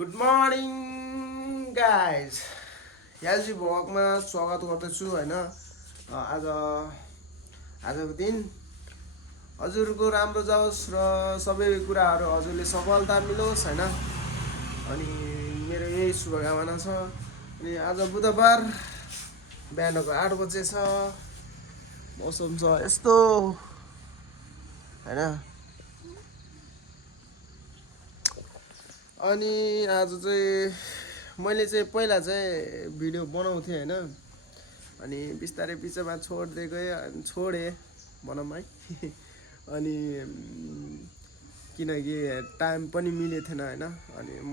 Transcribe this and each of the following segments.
Good morning guys याजी भ्लगमा स्वागत गर्दछु होइन। आजको दिन हजुरको राम्रो जाओस् र सबै कुराहरू हजुरले सफलता मिलोस् होइन। अनि मेरो यही शुभकामना छ। अनि आज बुधबार बिहानको 8 बजे छ, मौसम छ यस्तो होइन। अनि आज चाहिँ मैले चाहिँ पहिला चाहिँ भिडियो बनाउँथेँ होइन। अनि बिस्तारै बिचमा छोड्दै गएँ, छोडेँ भनौँ है। अनि किनकि टाइम पनि मिलेको थिएन होइन। अनि म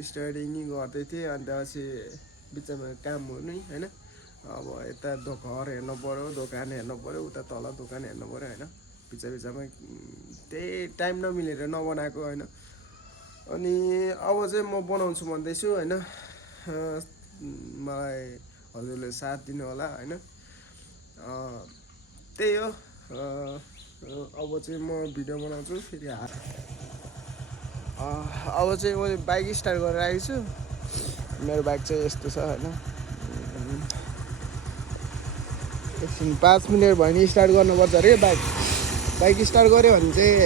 स्टडी नै गर्दै थिएँ, अन्त पछि बिचमा काम हुनु होइन। अब यता घर हेर्नु पऱ्यो, दोकान हेर्नु पऱ्यो, उता तल दोकान हेर्नु पऱ्यो होइन। बिचमा त्यही टाइम नमिलेर नबनाएको होइन। अनि अब चाहिँ म बनाउँछु भन्दैछु होइन। मलाई हजुरले साथ दिनु होला होइन। त्यही हो। अब चाहिँ म भिडियो बनाउँछु फेरि अब चाहिँ मैले बाइक स्टार्ट गरेर आएको छु। मेरो बाइक चाहिँ यस्तो छ होइन। एकछिन 5 मिनट भयो भने स्टार्ट गर्नुपर्छ अरे बाइक स्टार्ट गऱ्यो भने चाहिँ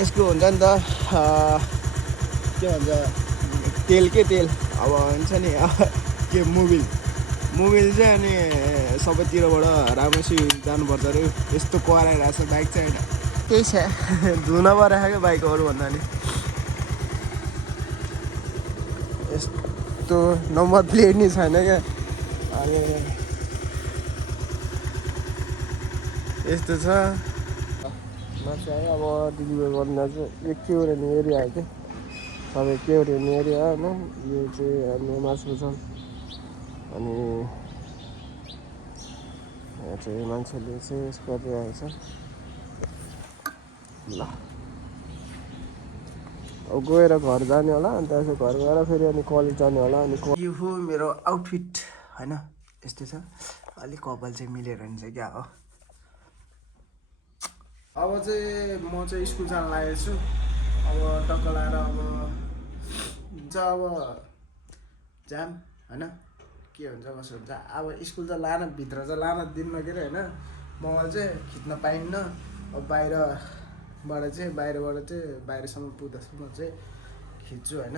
यसको हुन्छ नि त के भन्छ तेल अब हुन्छ नि के मोबिल चाहिँ अनि सबैतिरबाट राम्रोसित जानुपर्छ अरे। यस्तो कराइरहेको छ बाइक चाहिँ होइन। त्यही छ धुन पराखेको बाइकहरू भन्दा नि यस्तो नम्बर प्लेट नि छैन क्या। अनि यस्तो छ माथि आयो। अब डेलिभर गर्नु जान्छ। यो केउरेनी एरिया हो क्या, सबै केउरेनी एरिया होइन। यो चाहिँ हाम्रो मासु छ। अनि यहाँ चाहिँ मान्छेले चाहिँ यसको गरिरहेको छ ल। अब गएर घर जाने होला, अन्त घर गएर फेरि अनि कलेज जाने होला। अनि यो हो मेरो आउटफिट होइन। यस्तो छ। अलिक कपाल चाहिँ मिलेर हुन्छ क्या हो। अब चाहिँ म चाहिँ स्कुल जान लागेको छु। अब टक्क लगाएर अब हुन्छ अब जाम होइन। के हुन्छ कसो हुन्छ अब स्कुल त लान भित्र चाहिँ लान दिन्न के अरे होइन। मोबाइल चाहिँ खिच्न पाइन्न। अब बाहिरबाट चाहिँ बाहिरसम्म पुग्दासम्म चाहिँ खिच्छु होइन।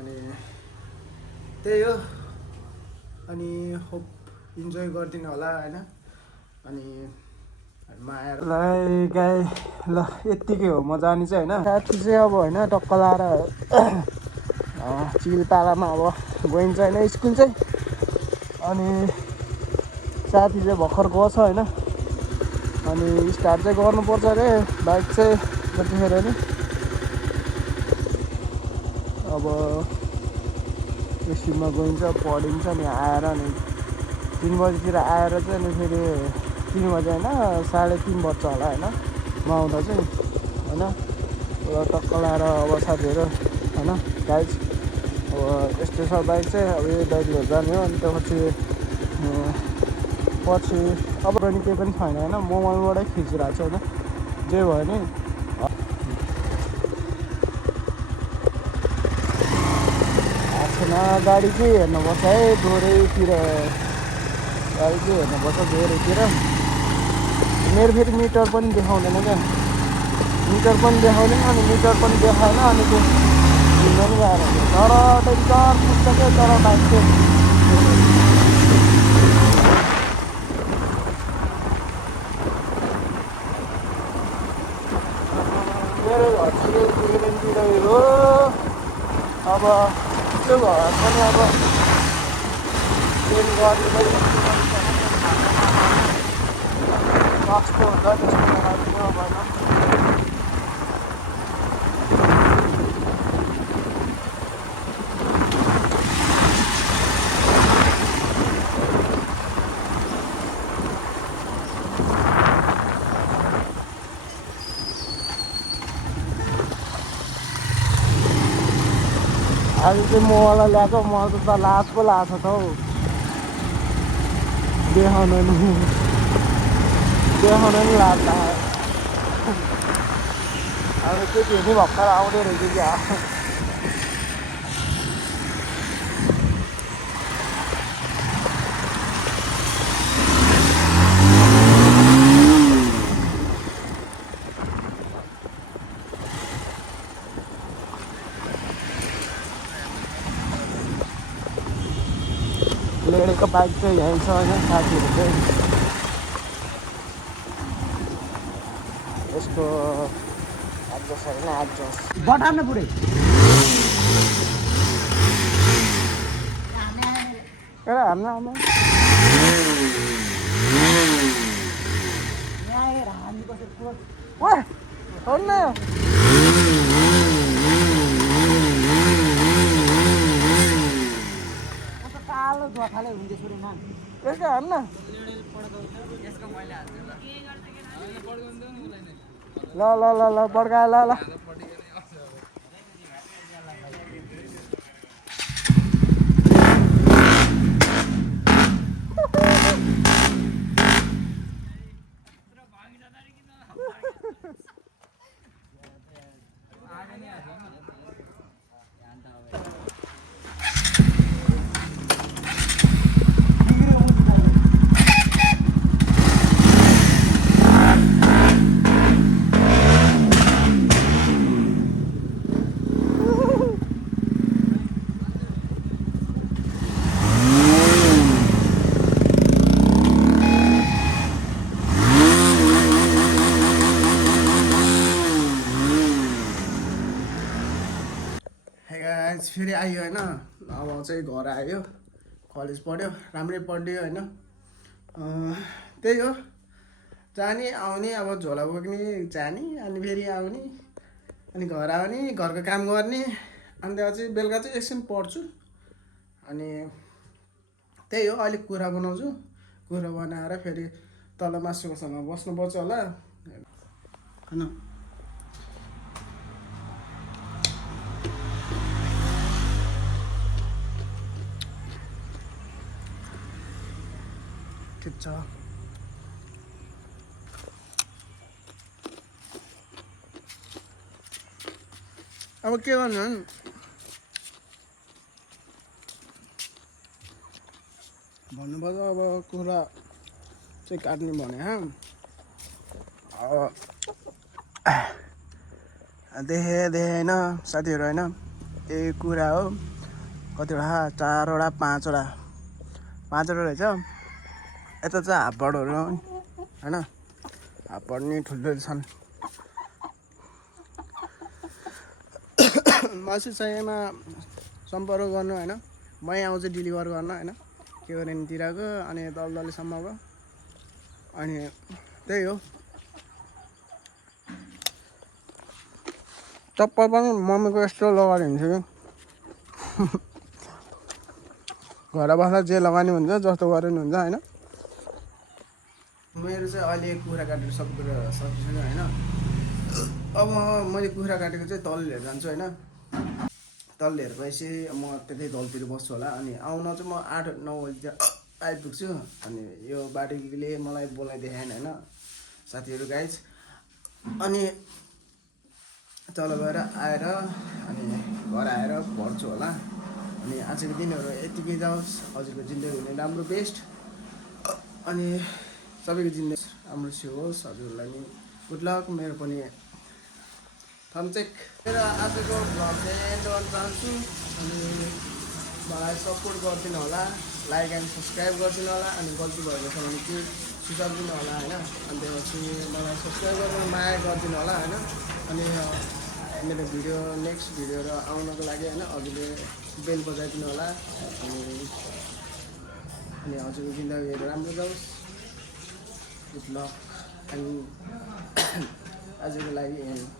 अनि त्यही हो। अनि होप इन्जोय गरिदिनु होला होइन। अनि ल गाई ल यत्तिकै हो म जाने चाहिँ होइन। साथी चाहिँ अब होइन टक्क लाएर चिलपालामा अब गइन्छ होइन स्कुल चाहिँ। अनि साथी चाहिँ भर्खर गछ होइन। अनि स्टार्ट चाहिँ गर्नुपर्छ अरे बाइक चाहिँ जतिखेर नि। अब एकछिनमा गइन्छ, पढिन्छ नि आएर नि 3 बजीतिर आएर चाहिँ अनि फेरि 3 बजी होइन 3:30 बज्छ होला होइन म आउँदा चाहिँ होइन। टक्क लाएर अब साथीहरू होइन गाइज अब यस्तो छ बाइक चाहिँ। अब यही बाइक लिएर जाने हो। अनि पछि अब पनि केही पनि छैन होइन। मोबाइलबाटै खिचिरहेको छु होइन। जे भयो नि गाडी चाहिँ हेर्नुपर्छ है दोहोरैतिर। गाडी चाहिँ हेर्नुपर्छ दोहोरैतिर। मेरो फेरि मिटर पनि देखाउँदैन क्या। मिटर पनि देखाउँदैन अनि मिटर पनि देखाएन। अनि त्यो हिँड्न पनि गाह्रो हुन्छ। तर डेन्जर पुग्छ क्या तर बाइक चाहिँ। मेरो घर चाहिँ केरेनतिरै हो। अब त्यो घर पनि अब ट्रेन गर्ने कस्तो हुन्छ त्यस्तो बनाइदिनु भएन। आज चाहिँ मोबाइल ल्याएको। मलाई त लाज पो लाग्छ त हौ देखाउन नि लाज लाग्यो। अब केटीहरू नि भर्खर आउँदै रहेछ क्या। लिएको बाइक चाहिँ यहीँ छ होइन साथीहरू चाहिँ यसको एड्जस्ट होइन एड्जस्ट बटार्न पुरै हाम्न आमा यहाँ आएर हामी कसरी कालो जोखाले हुन्थ्यो छोरी नाम यसको हान्न ल ल ल ल बड्का ल ल फेरि आयो होइन अब चाहिँ घर आयो कलेज पढ्यो राम्रै पढ्यो होइन त्यही हो जाने आउने अब झोला बोक्ने जाने अनि फेरि आउने अनि घर आउने घरको काम गर्ने अन्त चाहिँ बेलुका चाहिँ एकछिन पढ्छु अनि त्यही हो अहिले कुरा बनाउँछु कुरा बनाएर फेरि तल मासुकोसँग बस्नुपर्छ होला होइन ठिक छ अब के गर्नु भन्नुपर्छ अब कुरा चाहिँ काट्ने भने देखे होइन साथीहरू होइन यही कुरा हो कतिवटा 4वटा 5वटा रहेछ यता चाहिँ हाफबडहरू होइन हाफबड नि ठुल्ठुलो छन् मासु चाहिएमा सम्पर्क गर्नु होइन मै आउँछु डेलिभर गर्न होइन के गरेनितिरको अनि दलदलीसम्मको अनि त्यही हो चप्पल पनि मम्मीको यस्तो लगाएर हिँड्छु कि घर बस्दा जे लगानी हुन्छ जस्तो गरे नि हुन्छ होइन मेरो चाहिँ अहिले कुखुरा काटेर सब कुरा सकिसक्यो होइन अब मैले कुखुरा काटेको चाहिँ तल लिएर जान्छु होइन तल लिएर गएपछि म त्यतै तलतिर बस्छु होला अनि आउन चाहिँ म 8-9 बजी आइपुग्छु अनि यो बाटोले मलाई बोलाइदिएन होइन साथीहरू गाइज अनि तल गएर आएर अनि घर आएर पढ्छु होला अनि आजको दिनहरू यतिकै जाओस् हजुरको जिन्दगी हुने राम्रो बेस्ट अनि सबैको जिन्दगी राम्रो होस् हजुरलाई नि गुड लक मेरो पनि थम्चेक मेरो आजको भ्लग चाहिँ एन्ड गर्न चाहन्छु अनि मलाई सपोर्ट गरिदिनु होला लाइक एन्ड सब्सक्राइब गरिदिनु होला अनि गल्ती भएको छ भने के सुझाव दिनु होला होइन अनि त्यसपछि मलाई सब्सक्राइब गरेर माया गरिदिनु होला होइन अनि मेरो भिडियो नेक्स्ट भिडियोहरू आउनको लागि होइन हजुरले बेल बजाइदिनु होला अनि हजुरको जिन्दगीहरू राम्रो जाओस् गुड लक अनि आजको लागि